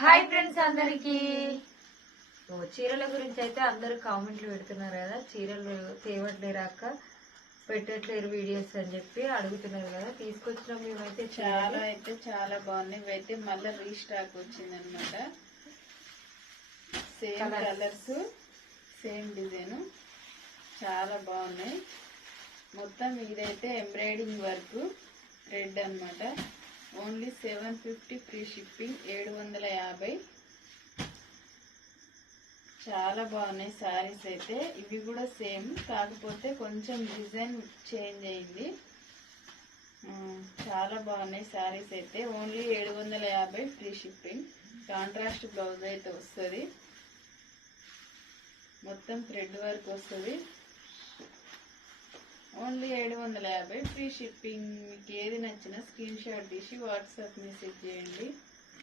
Hi friends అందరికి చీరల గురించి అయితే అందరూ కామెంట్లు పెడుతున్నారు కదా, చీరలు తేవట్లేరు అక్క, పెట్టట్లేరు వీడియోస్ అని చెప్పి అడుగుతున్నారు కదా. తీసుకొచ్చిన మేమైతే చాలా బాగున్నాయి. ఇవైతే మళ్ళీ రీస్టాక్ వచ్చింది అనమాట. సేమ్ కలర్స్ సేమ్ డిజైన్ చాలా బాగున్నాయి. మొత్తం ఇదైతే ఎంబ్రాయిడింగ్ వర్క్ రెడ్ అనమాట. Only 750 free shipping, 750. చాలా బాగున్నాయి శారీస్ అయితే. ఇవి కూడా సేమ్, కాకపోతే కొంచెం డిజైన్ చేంజ్ అయింది. చాలా బాగున్నాయి శారీస్ అయితే. Only 750 free shipping. Contrast blouse అయితే వస్తుంది. మొత్తం థ్రెడ్ వర్క్ వస్తుంది. Only 750 free shipping. మీకు ఏది నచ్చినా స్క్రీన్ షాట్ తీసి వాట్సాప్ మెసేజ్ చేయండి.